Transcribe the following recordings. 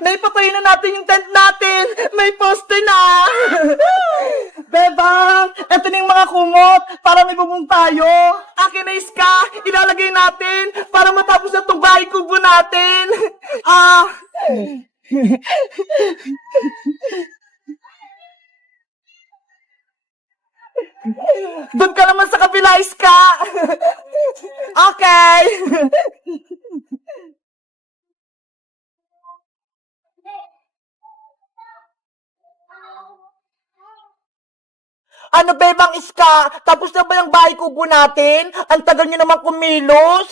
Naipatay na natin yung tent natin! May poste na! Bebang, eto na yung mga kumot para may bubong tayo. Akin na iska, ilalagay natin para matapos na itong bahay kubo natin. Doon ka naman sa kabila, iska. Okay. Ano bebang iska? Tapos na ba yung bahay kubo natin? Ang tagal niyo naman kumilos.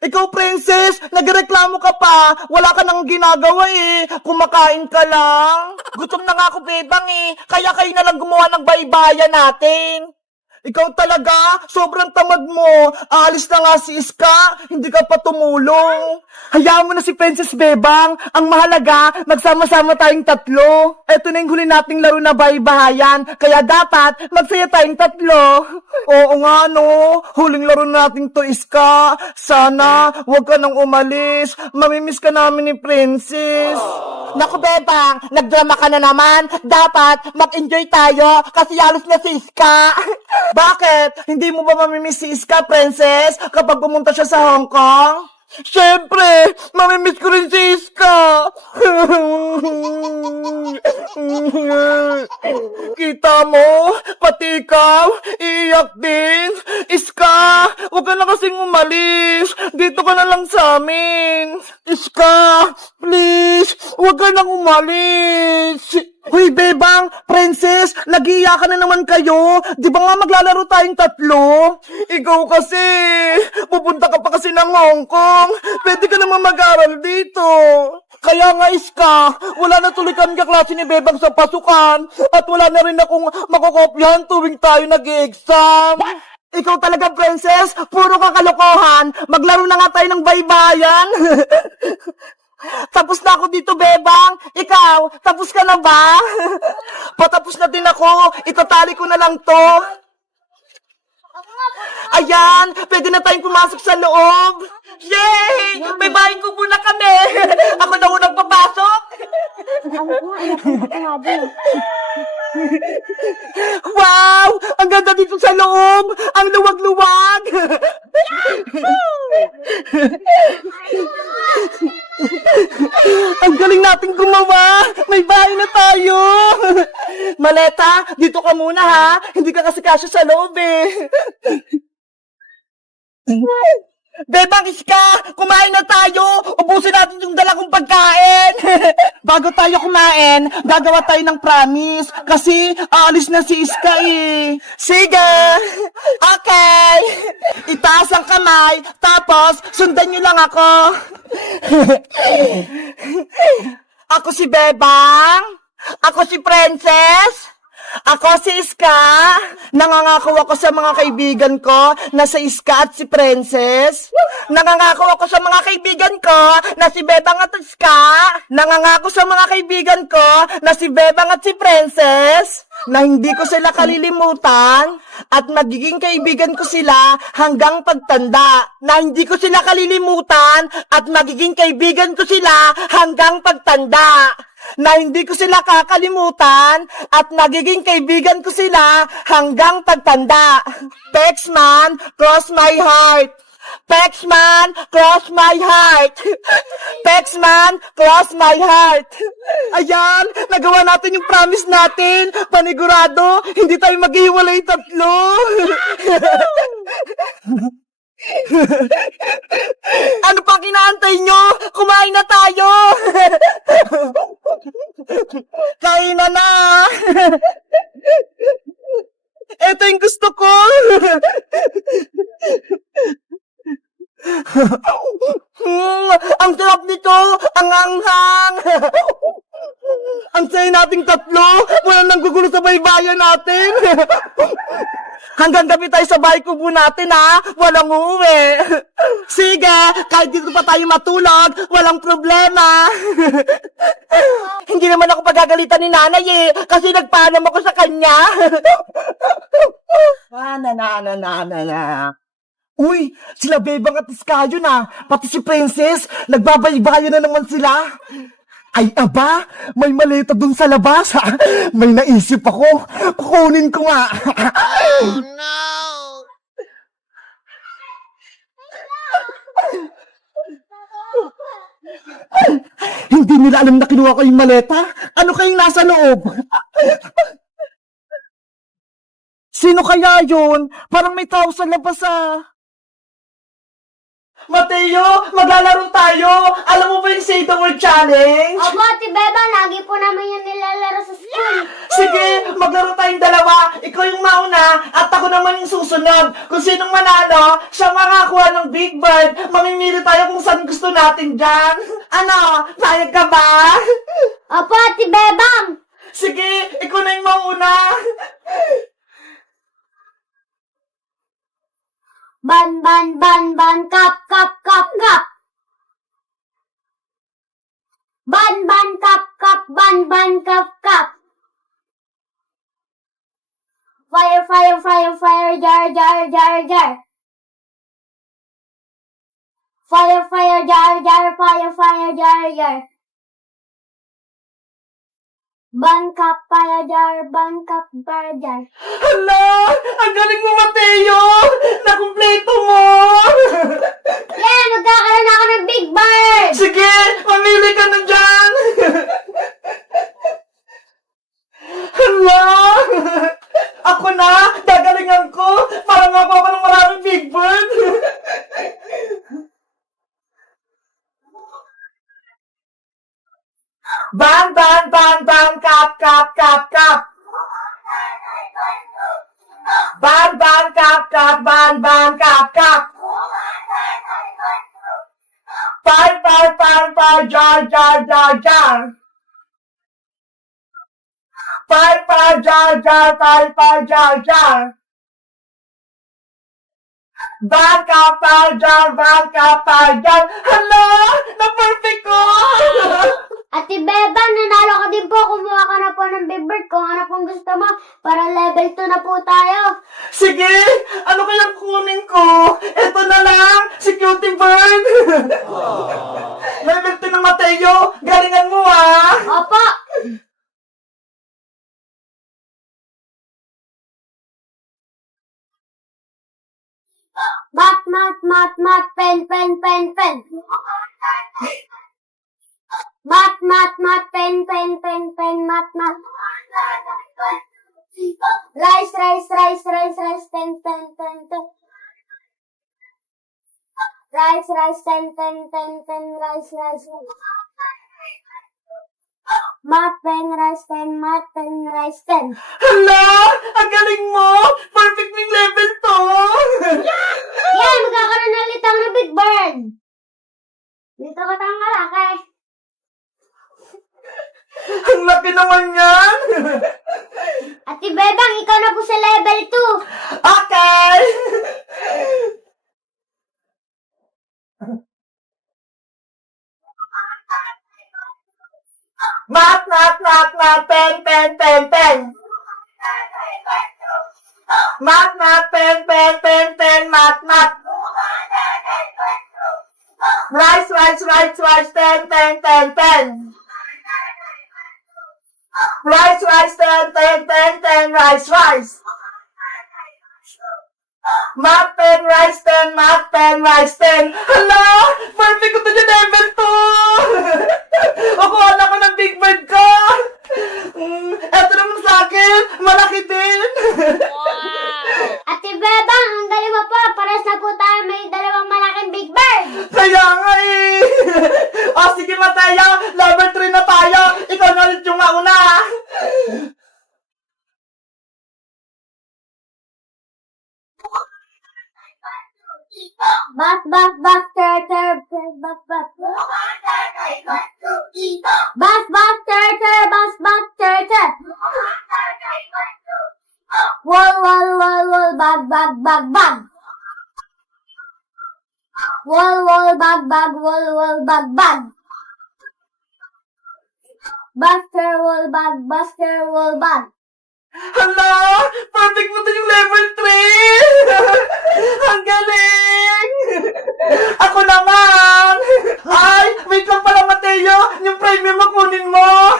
Ikaw, princess, nagreklamo ka pa. Wala ka nang ginagawa eh. Kumakain ka lang. Gutom na nga ako, bebang eh. Kaya kayo na lang gumawa ng baybayan natin. Ikaw talaga, sobrang tamad mo. Aalis na nga si Iska, hindi ka pa tumulong. Hayaan mo na si Princess Bebang. Ang mahalaga, magsama-sama tayong tatlo. Eto na yung huli nating laro na bahay-bahayan, kaya dapat magsaya tayong tatlo. Oo nga no, huling laro natin to, Iska. Sana, huwag ka nang umalis. Mamimiss ka namin ni Princess. Naku Bebang, nagdrama ka na naman. Dapat mag-enjoy tayo kasi alis na si Iska. Bakit? Hindi mo ba mamimiss si Iska, Princess, kapag pumunta siya sa Hong Kong? Siyempre, mamimiss ko rin si Iska. Kita mo, pati ikaw, iiyak din. Iska, huwag ka na kasing umalis. Dito ka na lang sa amin. Iska, please, huwag ka nang umalis. Hoy, Bebang, Princess, nag-iiyakan na naman kayo. Di ba nga maglalaro tayong tatlo? Ikaw kasi, pupunta ka pa kasi ng Hong Kong. Pwede ka naman mag-aral dito. Kaya nga, Iska, wala na tuloy kami kaklase ni Bebang sa pasukan. At wala na rin akong makokopyahan tuwing tayo nag-exam. Ikaw talaga, Princess, puro ka kalokohan. Maglaro na nga tayo ng baybayan. Tapos na ako dito, Bebang. Ikaw, tapos ka na ba? Patapos na din ako. Itatali ko na lang to. Ayan, pwede na tayong pumasok sa loob. Yay! May bahay kubo na kami. Ako na unang papasok. Wow! Ang ganda dito sa loob. Ang luwag-luwag. Ang galing nating gumawa! May bahay na tayo! Maleta, dito ka muna ha! Hindi ka kasi kasya sa loob eh! Bebang Iska! Kumain na tayo! Ubusin natin yung dala kong pagkain! Bago tayo kumain, gagawa tayo ng promise. Kasi aalis na si Iska eh. Sige! Okay! Itaas ang kamay, tapos sundan niyo lang ako. Ako si Bebang. Ako si Princess. Ako si Iska. Nangangako ako sa mga kaibigan ko na si Iska at si Princess. Nangangako ako sa mga kaibigan ko na si Bebang at Iska. Nangangako sa mga kaibigan ko na si Bebang at si Princess. Na hindi ko sila kalilimutan at magiging kaibigan ko sila hanggang pagtanda. Na hindi ko sila kalilimutan at magiging kaibigan ko sila hanggang pagtanda. Na hindi ko sila kakalimutan at nagiging kaibigan ko sila hanggang pagtanda. Pexman, cross my heart. Pexman, cross my heart. Pexman, cross my heart. Ayan, nagawa natin yung promise natin. Panigurado, hindi tayo maghiwalay tatlo. Ano pang inaantay nyo? Kumain na tayo! Kain na na! Ito yung gusto ko! Ang sarap nito! Ang anghang! Ang saya nating tatlo! Walang nanggugulo sa baybayan natin! Hanggang gabi tayo sa bahay kubo natin ha! Walang uuwi! Sige! Kahit dito pa tayo matulog, walang problema! Hindi naman ako pagagalitan ni nanay eh! Kasi nagpaalam ako sa kanya! Uy! Sila Bebang at Iska yun ah! Pati si Princess! Nagbabaybayan na naman sila! Ay aba, may maleta dun sa labas. May naisip ako. Kukunin ko nga. Hindi nila alam na kinuha ko yung maleta. Ano kayong nasa loob? Sino kaya yun? Parang may tao sa labas Mateo, maglalaro tayo. Alam mo ba yung Say the Word Challenge? Opo, Ate Beba, lagi po namin yung nilalaro sa school. Sige, maglaro tayong dalawa. Ikaw yung mauna at ako naman yung susunod. Kung sinong manalo, siya makakuha ng Big Bird. Mamimili tayo kung saan gusto natin dyan. Ano, payag ka ba? Opo, Ate Bebang. Sige, ikaw na yung mauna. Ban, ban, ban, ban, kap, kap, kap, kap. Ban, ban, kap, kap, ban, ban, kap, kap. Fire, fire, fire, fire, jar, jar, jar, jar. Fire, fire, jar, jar, fire, fire, jar, jar. Ban, kap, fire, jar, ban, kap, fire, jar. Hala, ang galing mo, Mateo. Nakumpleto mo. Yeah, magkakaroon ako ng Big Bird. Sige, mamili ka na dyan. Hala! Ako na! Gagalingan ko! Parang ako ng maraming Big Bird! Ban, ban, ban, ban, kap, kap, kap, kap! Ban, ban, kap, kap, ban, ban, kap, kap! Fire, fire, fire, fire, jar, jar, jar, jar! Fire, fire, jar, jar, fire, fire, jar, jar! Ban, kap, fire, jar, ban, kap, fire, jar! Hala! Na-perfect ko! Ate Beba, nanalo ka din po. Kumuha ka na po ng Big Bird kung ano pong gusto mo. Para level 2 na po tayo. Sige! Ano kayang kunin ko? Ito na lang! Si Cutie Bird! Level 2 ng Mateo! Galingan mo Opo. Mat, mat, mat, mat, pen, pen, pen, pen. Mat, mat, mat, pen, pen, pen, pen, mat, mat. Rice, rice, rice, rice, rice, pen, pen, pen, pen. Rice, rice, pen, pen, pen, pen, rice, rice, rice. Mat, pen, rice, pen, mat, pen, rice, pen. Hala! Ang galing mo! Perfect ng level 2! Yan, magkakaroon na ulit ako ng Big Bird. Dito ka tayong malaki. Ang laki naman yan! Ate Bebang, ikaw na po sa level 2. Okay! Mat, mat, mat, mat, pen, pen, pen, pen. Mat, mat, pen, pen, pen, pen, mat, mat. Rice, rice, rice, rice, pen, pen, pen, pen. Rice, rice, pen, pen, pen, pen, rice, rice. Mat, pen, rice, pen, mat, pen, rice, pen. Hala! Perfect ko to yung level 2! Nakuha na ko ng Big Bird ko! Eto naman sa akin! Malaki din! Ate Bebang, ang galing mo po. Pares na po tayo may dalawang malaking Big Bird. Kaya nga eh! O sige Mateo, level 3 na tayo! Ikaw na ulit yung mauna! Bat, bat, bat, ter, ter, ter, bat, bat. Bat, bat, ter, ter, bat, bat, ter, ter. Wall, wall, wall, wall, bag, bag, bag, bag. Wall, wall, bag, bag, wall, wall, bag, bag. Buster, wall, bag, buster, wall, bag. Hala! Perfect mo din yung level 3! Ang galing! Ako naman! Ay! Wait lang pala, Mateo! Yung premium mo, kunin mo!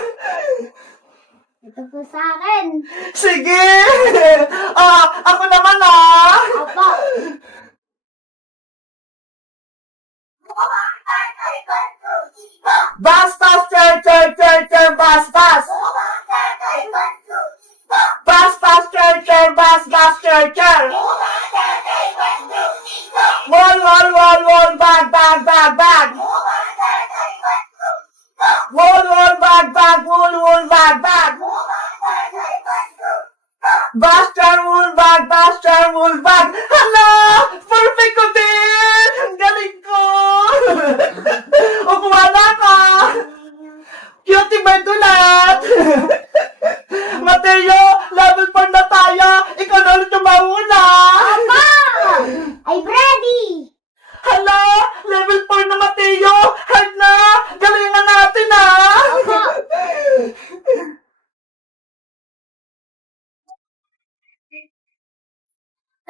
Ito po sa akin. Sige! Ako naman Opo. Bastas, bastas! Bastas, bastas! Wall, bag! Wall, bag! Bastar, wool bag! Hala! Perfect ko din! Ang galing ko! O, kuwala ka! Cutie Bertulat! Mateo, level 4 na tayo! Ikaw na ulit yung mauna! Opo! I'm ready! Hala! Level 4 na, Mateo! Hard na! Galingan natin, Opo.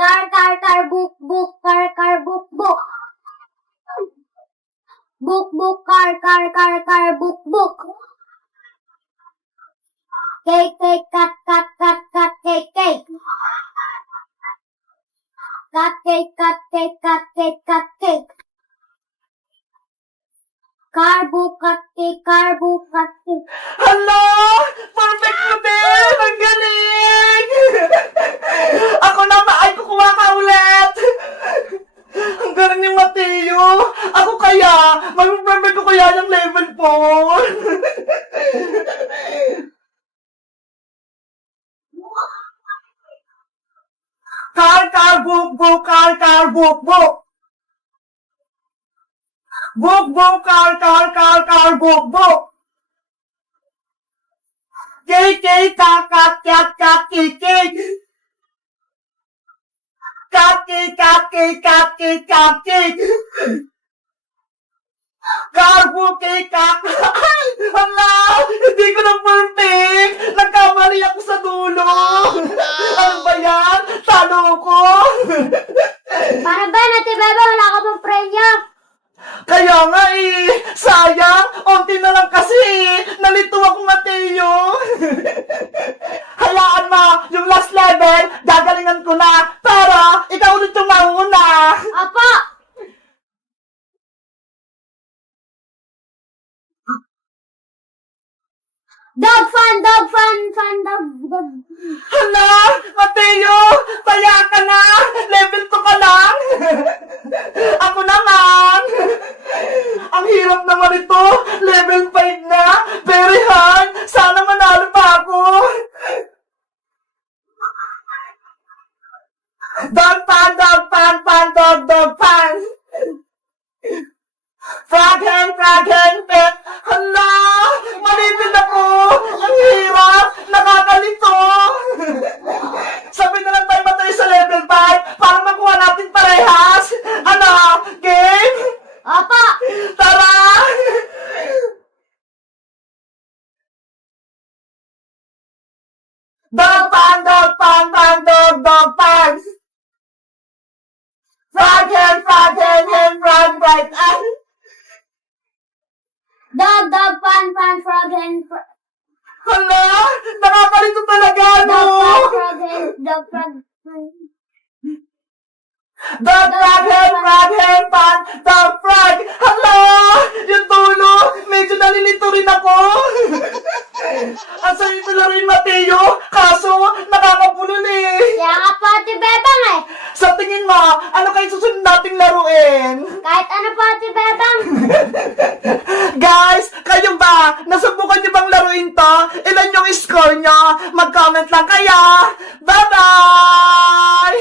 Car, book, car, book. Book, car, book. Cake, cut, cake. Cut, cake. Car, book, cut, cake. Hala! Perfect mo din! Ang galing! Ako naman ay kukuha ka ulit! Ang galing ni Mateo! Ako kaya, mag-perfect ko kaya yung level 4! Car, book, car, book. Book, car, book. Cake, cat, cake. Cake. Carbo, cake, hala! Hindi ko na perfect! Nagkamali ako sa dulo! Ano ba yan? Talo ko! Para ba, Ate Bebe, wala ka pang prenya? Kaya nga sayang, onti na lang kasi nalito ako, Mateo. Hayaan mo, yung last level, gagalingan ko na, pero ikaw ulit yung mauna. Opo! Dog fun. Hala, Mateo, taya ka na, level 2 ka lang. Ako naman. Ang hirap naman ito, level 5 na, very hard, sana manalo pa ako. Dog pan. Frog hen, pet. Hala, malipid ako. Ang hirap, nakakalito. Sabi na lang tayo matay sa level 5 para makuha natin parehas. Ano, game? Opo! Tara! Dog pan. Frog hen, frog right. Dog fun, frog hen, Hala, nakakalito talaga, no? frog hen. Dog frog. Hala, yung dulo, medyo nalilito rin ako. Ang sayo laruin, Mateo, kaso nakakabulol eh. Kaya nga po, Ate Bebang eh. Sa tingin mo, ano kayo susunod nating laruin? Kahit ano po, Ate Bebang. Guys, kayo ba? Nasubukan niyo bang laruin to? Ilan yung score nyo? Mag-comment lang kayo. Bye-bye!